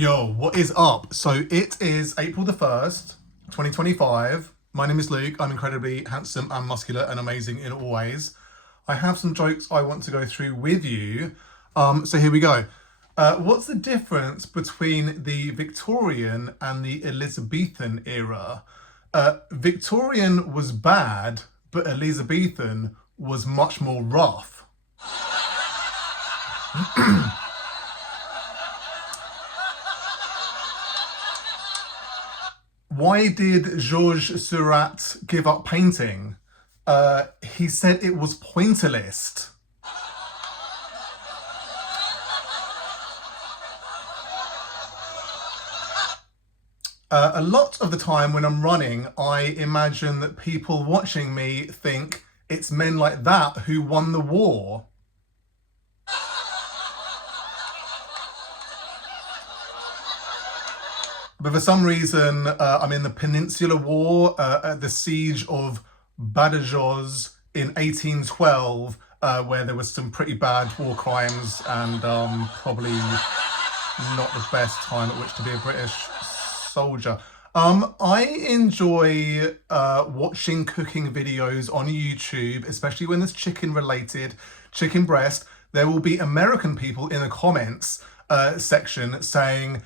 Yo, what is up? So it is April the 1st, 2025. My name is Luke. I'm incredibly handsome and muscular and amazing in all ways. I have some jokes I want to go through with you. So here we go. What's the difference between the Victorian and the Elizabethan era? Victorian was bad, but Elizabethan was much more rough. Why did Georges Seurat give up painting? He said it was pointillist. A lot of the time when I'm running, I imagine that people watching me think it's men like that who won the war. But for some reason, I'm in the Peninsular War at the siege of Badajoz in 1812, where there was some pretty bad war crimes and probably not the best time at which to be a British soldier. I enjoy watching cooking videos on YouTube, especially when there's chicken related, chicken breast. There will be American people in the comments section saying,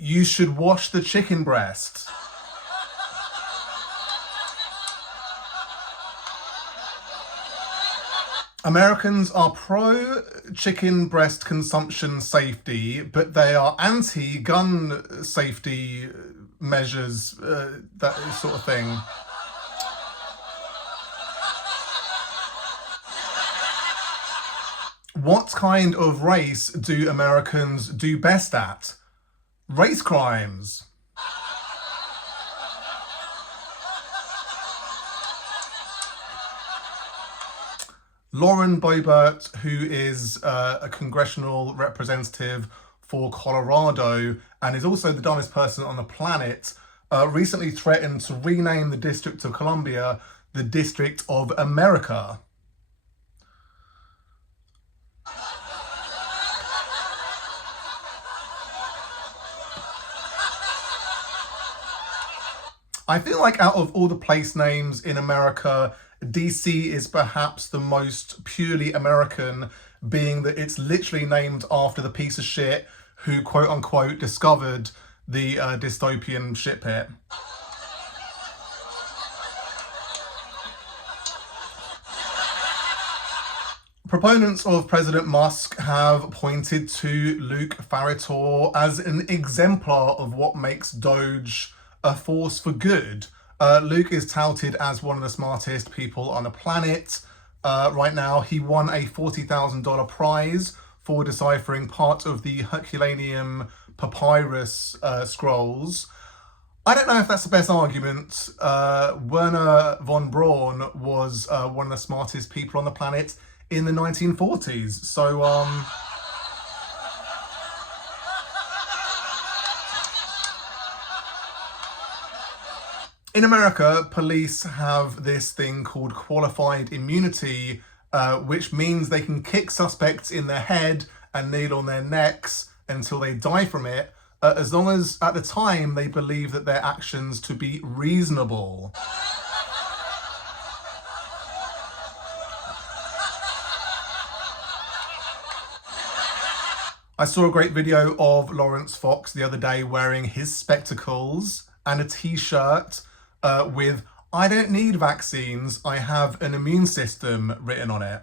you should wash the chicken breast. Americans are pro chicken breast consumption safety, but they are anti gun safety measures, that sort of thing. What kind of race do Americans do best at? Race crimes. Lauren Boebert, who is a congressional representative for Colorado and is also the dumbest person on the planet, recently threatened to rename the District of Columbia the District of America. I feel like out of all the place names in America, DC is perhaps the most purely American, being that it's literally named after the piece of shit who quote unquote discovered the dystopian shit pit. Proponents of President Musk have pointed to Luke Farritor as an exemplar of what makes Doge a force for good. Luke is touted as one of the smartest people on the planet. Right now, he won a $40,000 prize for deciphering part of the Herculaneum papyrus scrolls. I don't know if that's the best argument. Werner von Braun was one of the smartest people on the planet in the 1940s. So, in America, police have this thing called qualified immunity, which means they can kick suspects in the head and kneel on their necks until they die from it, as long as at the time they believe that their actions to be reasonable. I saw a great video of Lawrence Fox the other day wearing his spectacles and a t-shirt with "I don't need vaccines, I have an immune system" written on it.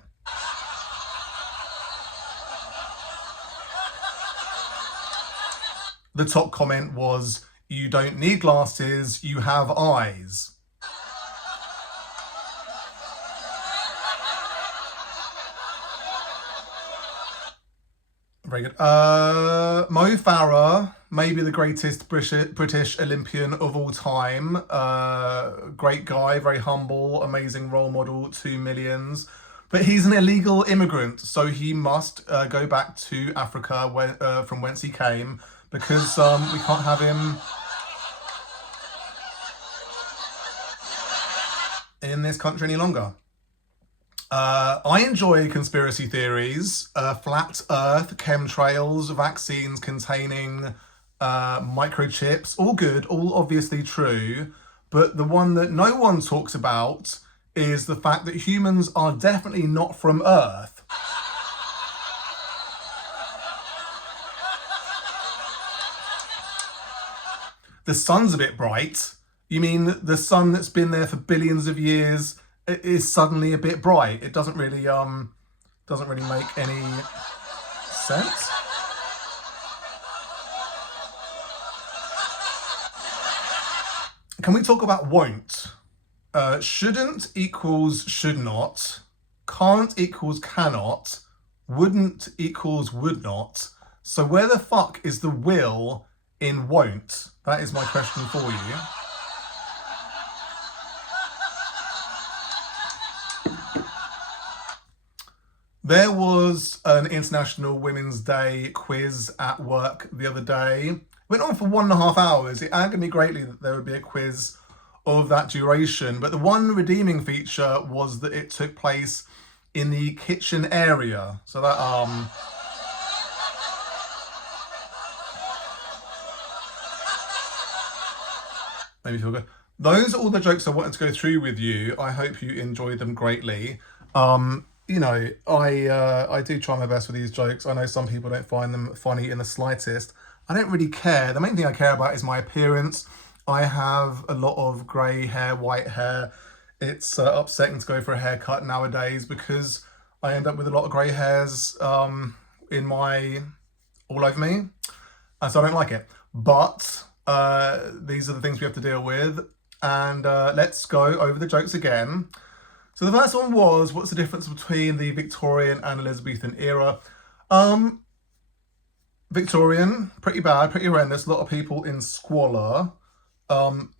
The top comment was, "You don't need glasses, you have eyes." Very good. Mo Farah, maybe the greatest British Olympian of all time. Great guy, very humble, amazing role model to millions. But he's an illegal immigrant, so he must go back to Africa from whence he came, because we can't have him in this country any longer. I enjoy conspiracy theories, flat earth, chemtrails, vaccines containing microchips, all good, all obviously true. But the one that no one talks about is the fact that humans are definitely not from Earth. The sun's a bit bright. You mean the sun that's been there for billions of years is suddenly a bit bright? It doesn't really make any sense. Can we talk about won't? Shouldn't equals should not. Can't equals cannot. Wouldn't equals would not. So where the fuck is the will in won't? That is my question for you. There was an International Women's Day quiz at work the other day. It went on for 1.5 hours. It angered me greatly that there would be a quiz of that duration, but the one redeeming feature was that it took place in the kitchen area. So that made me feel good. Those are all the jokes I wanted to go through with you. I hope you enjoyed them greatly. I do try my best with these jokes. I know some people don't find them funny in the slightest. I don't really care. The main thing I care about is my appearance. I have a lot of grey hair, white hair. It's upsetting to go for a haircut nowadays because I end up with a lot of grey hairs all over me, and so I don't like it. But these are the things we have to deal with, and let's go over the jokes again. So the first one was, what's the difference between the Victorian and Elizabethan era? Victorian, pretty bad, pretty horrendous. A lot of people in squalor.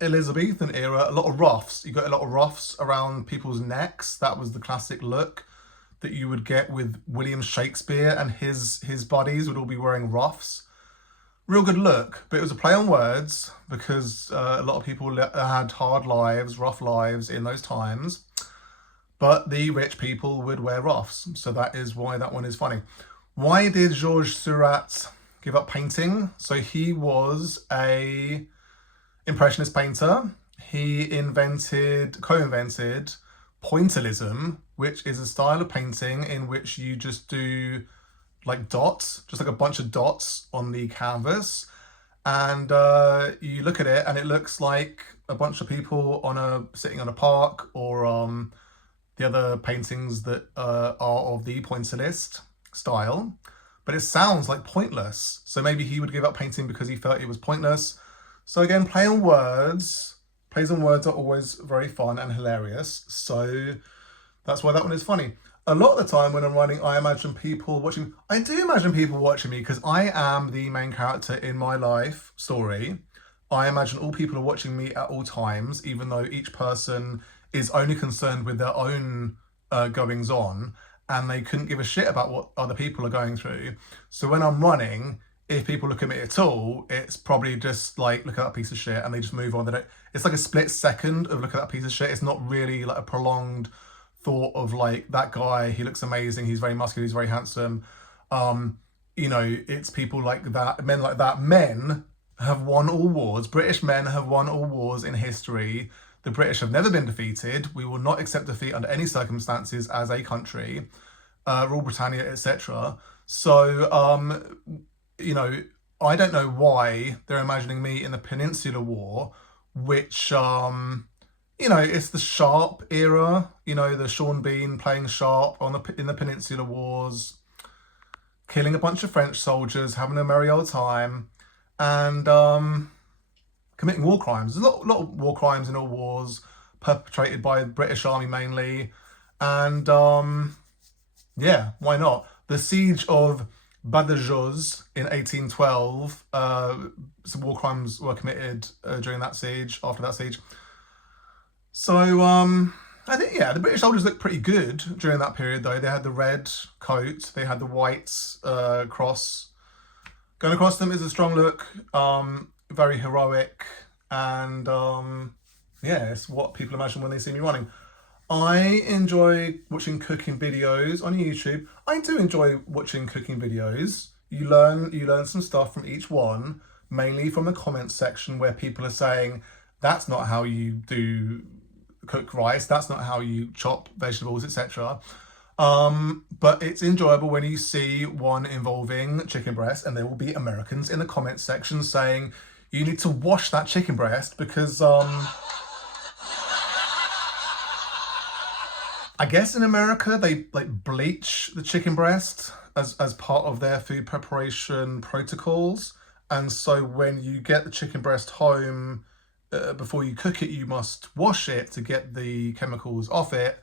Elizabethan era, a lot of ruffs. You got a lot of ruffs around people's necks. That was the classic look that you would get with William Shakespeare, and his buddies would all be wearing ruffs. Real good look, but it was a play on words because a lot of people had hard lives, rough lives in those times. But the rich people would wear ruffs, so that is why that one is funny. Why did Georges Seurat give up painting? So he was a impressionist painter. He co-invented pointillism, which is a style of painting in which you just do like dots, just like a bunch of dots on the canvas, and you look at it and it looks like a bunch of people sitting on a park, or the other paintings that are of the pointillist style, but it sounds like pointless. So maybe he would give up painting because he felt it was pointless. So again, plays on words are always very fun and hilarious. So that's why that one is funny. A lot of the time when I'm writing, I do imagine people watching me because I am the main character in my life story. I imagine all people are watching me at all times, even though each person is only concerned with their own goings on, and they couldn't give a shit about what other people are going through. So when I'm running, if people look at me at all, it's probably just like, look at that piece of shit, and they just move on. It's like a split second of look at that piece of shit. It's not really like a prolonged thought of like, that guy, he looks amazing, he's very muscular, he's very handsome. It's people like that, men like that. Men have won all wars. British men have won all wars in history. The British have never been defeated. We will not accept defeat under any circumstances as a country. Rule Britannia, etc. So, I don't know why they're imagining me in the Peninsular War, which, it's the Sharp era. The Sean Bean playing Sharp in the Peninsular Wars, killing a bunch of French soldiers, having a merry old time, and committing war crimes. There's a lot of war crimes in all wars, perpetrated by the British Army mainly. And yeah, why not? The siege of Badajoz in 1812, some war crimes were committed during that siege, after that siege. So I think, the British soldiers looked pretty good during that period though. They had the red coat, they had the white cross. Going across them is a strong look, very heroic, and it's what people imagine when they see me running. I enjoy watching cooking videos on YouTube. I do enjoy watching cooking videos. You learn some stuff from each one, mainly from the comments section where people are saying that's not how you do cook rice, that's not how you chop vegetables, etc. But it's enjoyable when you see one involving chicken breast, and there will be Americans in the comments section saying you need to wash that chicken breast because I guess in America they like bleach the chicken breast as part of their food preparation protocols, and so when you get the chicken breast home, before you cook it, you must wash it to get the chemicals off it.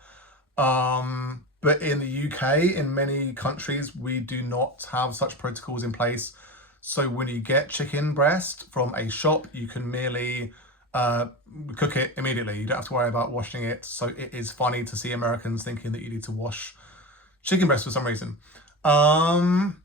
But in the UK, in many countries, we do not have such protocols in place. So when you get chicken breast from a shop, you can merely uh, cook it immediately. You don't have to worry about washing it. So it is funny to see Americans thinking that you need to wash chicken breast for some reason. Um,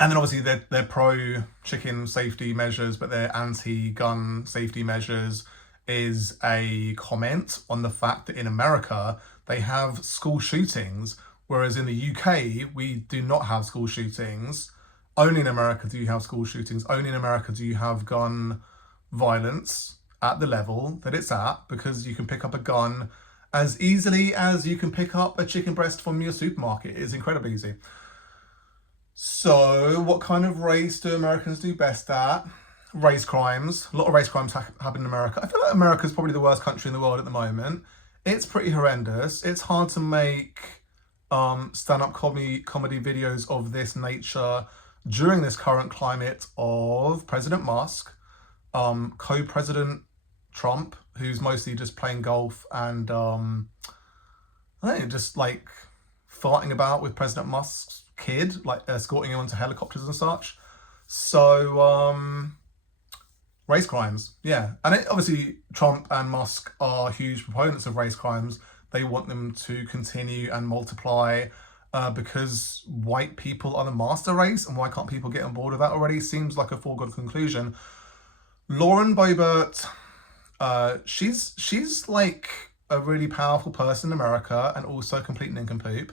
and then obviously they're pro chicken safety measures, but they're anti gun safety measures is a comment on the fact that in America they have school shootings, whereas in the UK we do not have school shootings. Only in America do you have school shootings. Only in America do you have gun violence at the level that it's at, because you can pick up a gun as easily as you can pick up a chicken breast from your supermarket. It is incredibly easy. So, what kind of race do Americans do best at? Race crimes. A lot of race crimes happen in America. I feel like America's probably the worst country in the world at the moment. It's pretty horrendous. It's hard to make stand-up comedy videos of this nature during this current climate of President Musk, co-president Trump, who's mostly just playing golf and I don't know, just like farting about with President Musk's kid, like escorting him onto helicopters and such. So, race crimes, yeah. And obviously, Trump and Musk are huge proponents of race crimes. They want them to continue and multiply because white people are the master race, and why can't people get on board with that already? Seems like a foregone conclusion. Lauren Boebert, she's like a really powerful person in America and also a complete nincompoop.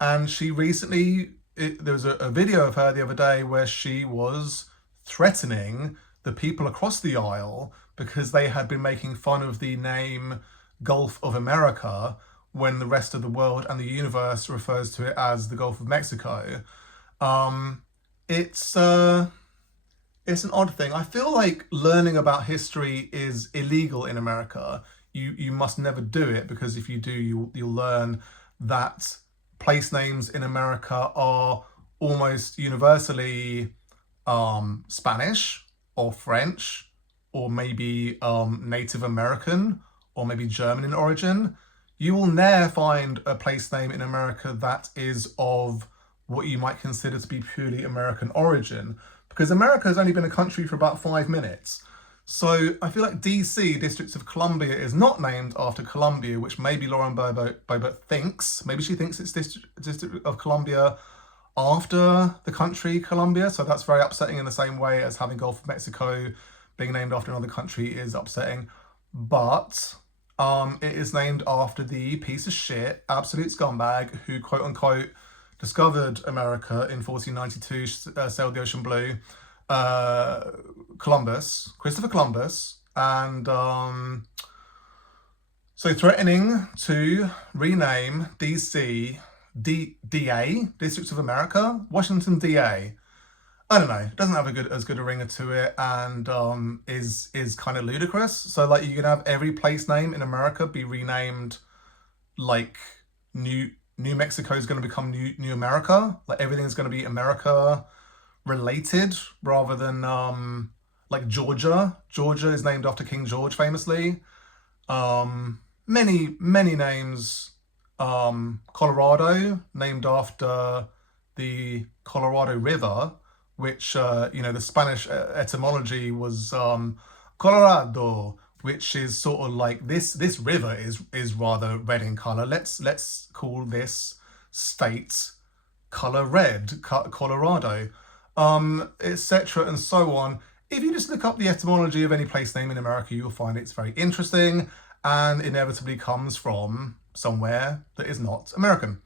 And she recently, there was a video of her the other day where she was threatening the people across the aisle because they had been making fun of the name Gulf of America when the rest of the world and the universe refers to it as the Gulf of Mexico. Um, it's uh, it's an odd thing. I feel like learning about history is illegal in America. You must never do it, because if you do, you'll learn that place names in America are almost universally Spanish or French or maybe Native American or maybe German in origin. You will never find a place name in America that is of what you might consider to be purely American origin, because America has only been a country for about 5 minutes. So I feel like DC, District of Columbia, is not named after Columbia, which maybe Lauren Boebert thinks. Maybe she thinks it's District of Columbia after the country Colombia. So that's very upsetting, in the same way as having Gulf of Mexico being named after another country is upsetting. But it is named after the piece of shit, absolute scumbag, who quote unquote discovered America in 1492, sailed the ocean blue, Christopher Columbus, and so threatening to rename DC DA, Districts of America, Washington DA. I don't know. It doesn't have as good a ringer to it, and is kind of ludicrous. So like you can have every place name in America be renamed, like New Mexico is going to become New America. Like everything's going to be America related rather than like Georgia. Georgia is named after King George, famously. Many names. Colorado, named after the Colorado River, which the Spanish etymology was Colorado, which is sort of like this river is rather red in color. Let's call this state color red, Colorado, etc. and so on. If you just look up the etymology of any place name in America, you'll find it's very interesting and inevitably comes from somewhere that is not American.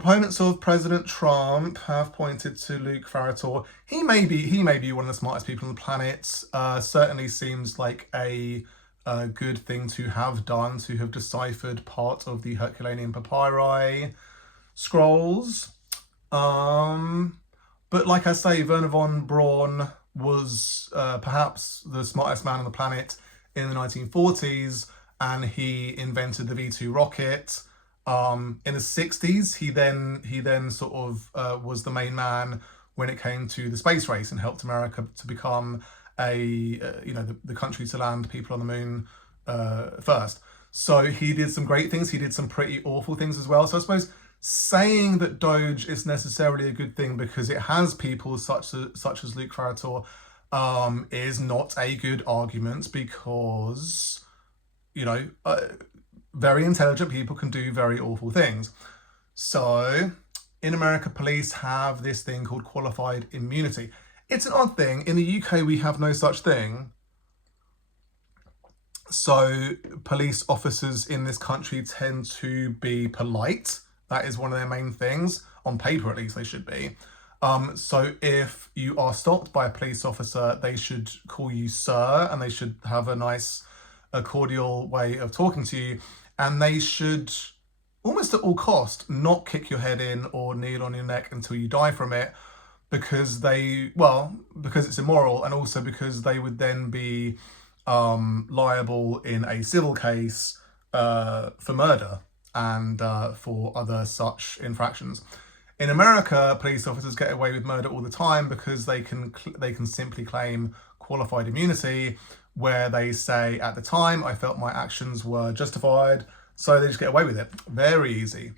Proponents of President Trump have pointed to Luke Farritor. He may be one of the smartest people on the planet. Certainly seems like a good thing to have done, to have deciphered part of the Herculaneum Papyri scrolls. But like I say, Wernher von Braun was perhaps the smartest man on the planet in the 1940s, and he invented the V2 rocket. In the 60s, he then sort of was the main man when it came to the space race and helped America to become the country to land people on the moon first. So he did some great things. He did some pretty awful things as well. So I suppose saying that Doge is necessarily a good thing because it has people such as Luke Farritor is not a good argument, because very intelligent people can do very awful things. So in America, police have this thing called qualified immunity. It's an odd thing. In the UK, we have no such thing. So police officers in this country tend to be polite. That is one of their main things. On paper, at least, they should be. So if you are stopped by a police officer, they should call you sir, and they should have a cordial way of talking to you. And they should, almost at all cost, not kick your head in or kneel on your neck until you die from it, because it's immoral, and also because they would then be liable in a civil case for murder and for other such infractions. In America, police officers get away with murder all the time because they can simply claim qualified immunity, where they say, at the time, I felt my actions were justified, so they just get away with it. Very easy.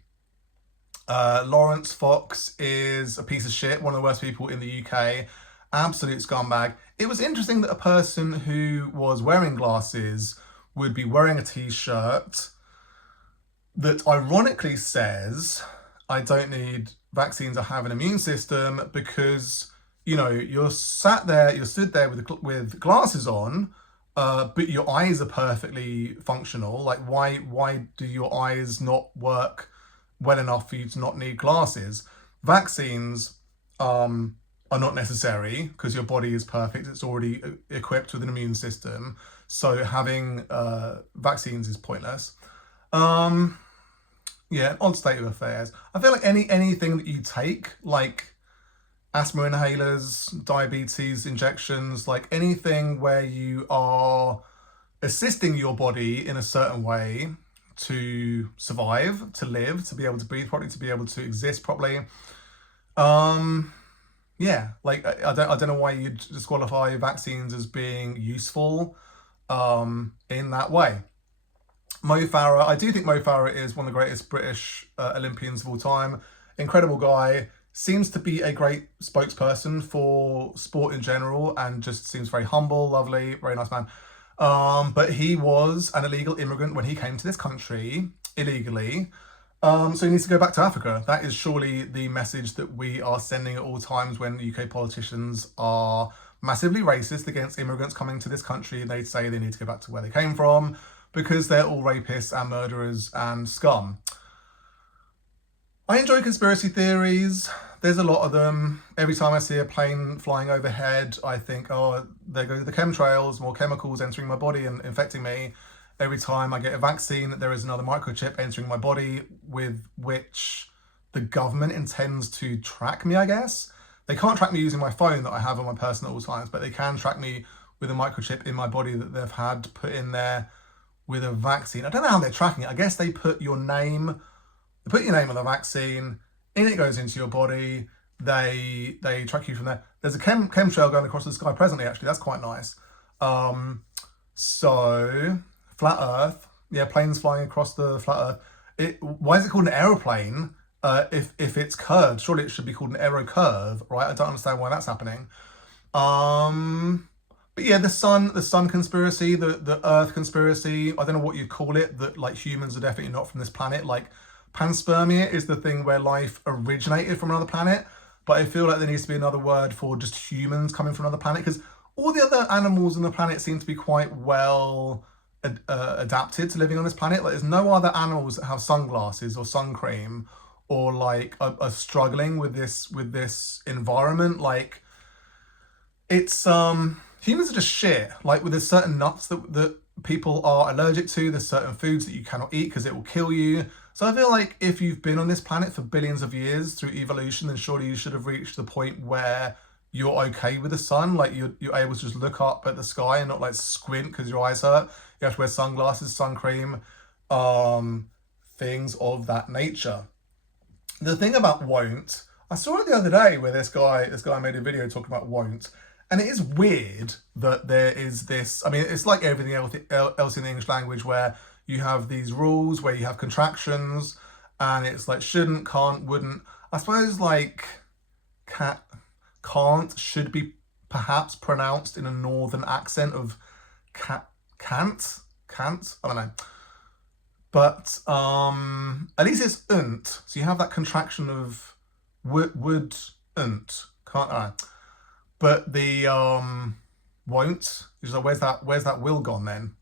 Lawrence Fox is a piece of shit, one of the worst people in the UK, absolute scumbag. It was interesting that a person who was wearing glasses would be wearing a t-shirt that ironically says, I don't need vaccines, I have an immune system, because, you're stood there with glasses on, but your eyes are perfectly functional. Like, why do your eyes not work well enough for you to not need glasses? Vaccines are not necessary because your body is perfect. It's already equipped with an immune system. So having vaccines is pointless. An odd state of affairs. I feel like anything that you take, like asthma inhalers, diabetes injections, like anything where you are assisting your body in a certain way to survive, to live, to be able to breathe properly, to be able to exist properly. I don't know why you'd disqualify vaccines as being useful in that way. Mo Farah, I do think Mo Farah is one of the greatest British Olympians of all time. Incredible guy, seems to be a great spokesperson for sport in general, and just seems very humble, lovely, very nice man. But he was an illegal immigrant when he came to this country illegally. So he needs to go back to Africa. That is surely the message that we are sending at all times when UK politicians are massively racist against immigrants coming to this country. They say they need to go back to where they came from because they're all rapists and murderers and scum. I enjoy conspiracy theories. There's a lot of them. Every time I see a plane flying overhead, I think, oh, there go the chemtrails, more chemicals entering my body and infecting me. Every time I get a vaccine, there is another microchip entering my body with which the government intends to track me, I guess. They can't track me using my phone that I have on my person at all times, but they can track me with a microchip in my body that they've had put in there with a vaccine. I don't know how they're tracking it. I guess they put your name on the vaccine, in it goes into your body, they track you from there. There's a chemtrail going across the sky presently, actually. That's quite nice. So flat Earth, planes flying across the flat Earth. Why is it called an aeroplane if it's curved? Surely it should be called an aerocurve, right? I don't understand why that's happening. But yeah, the sun conspiracy, the Earth conspiracy, I don't know what you'd call it, that like humans are definitely not from this planet. Like panspermia is the thing where life originated from another planet, but I feel like there needs to be another word for just humans coming from another planet, because all the other animals on the planet seem to be quite well adapted to living on this planet. Like there's no other animals that have sunglasses or sun cream or like are struggling with this environment. Like, it's humans are just shit. Like, with there's certain nuts that people are allergic to, there's certain foods that you cannot eat because it will kill you. So I feel like if you've been on this planet for billions of years through evolution, then surely you should have reached the point where you're okay with the sun. Like, you're able to just look up at the sky and not like squint because your eyes hurt. You have to wear sunglasses, sun cream, um, things of that nature. The thing about won't, I saw it the other day where this guy made a video talking about won't, and it is weird that there is this. I mean, it's like everything else in the English language where you have these rules where you have contractions, and it's like shouldn't, can't, wouldn't. I suppose like cat, can't should be perhaps pronounced in a northern accent of cat, can't. I don't know. But at least it's unt. So you have that contraction of would unt. Can't I? But the won't. You're like, where's that will gone then?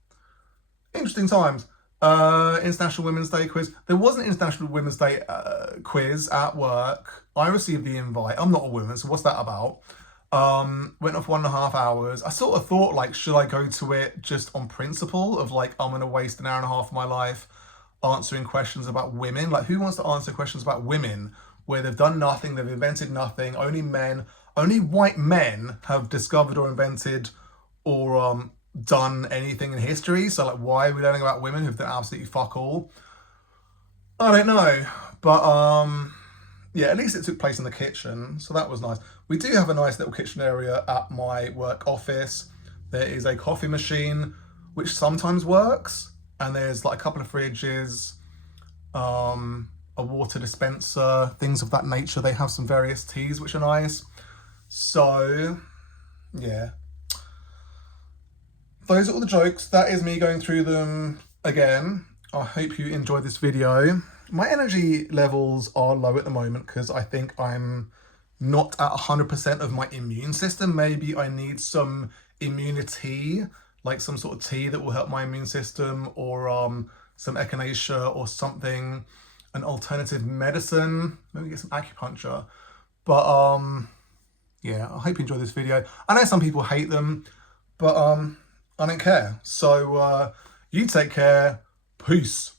Interesting times. International Women's Day quiz. There was an International Women's Day quiz at work. I received the invite. I'm not a woman, so what's that about? Went off 1.5 hours. I sort of thought, like, should I go to it just on principle of like I'm gonna waste an hour and a half of my life answering questions about women? Like, who wants to answer questions about women where they've done nothing, they've invented nothing, only white men have discovered or invented or done anything in history. So like, why are we learning about women who've done absolutely fuck all? I don't know. But yeah, at least it took place in the kitchen, so that was nice. We do have a nice little kitchen area at my work office. There is a coffee machine which sometimes works, and there's like a couple of fridges, a water dispenser, things of that nature. They have some various teas which are nice. So yeah, those are all the jokes. That is me going through them again. I hope you enjoyed this video. My energy levels are low at the moment because I think I'm not at 100% of my immune system. Maybe I need some immunity, like some sort of tea that will help my immune system, or some echinacea or something, an alternative medicine, maybe get some acupuncture. But yeah, I hope you enjoyed this video. I know some people hate them, but I don't care. So you take care. Peace.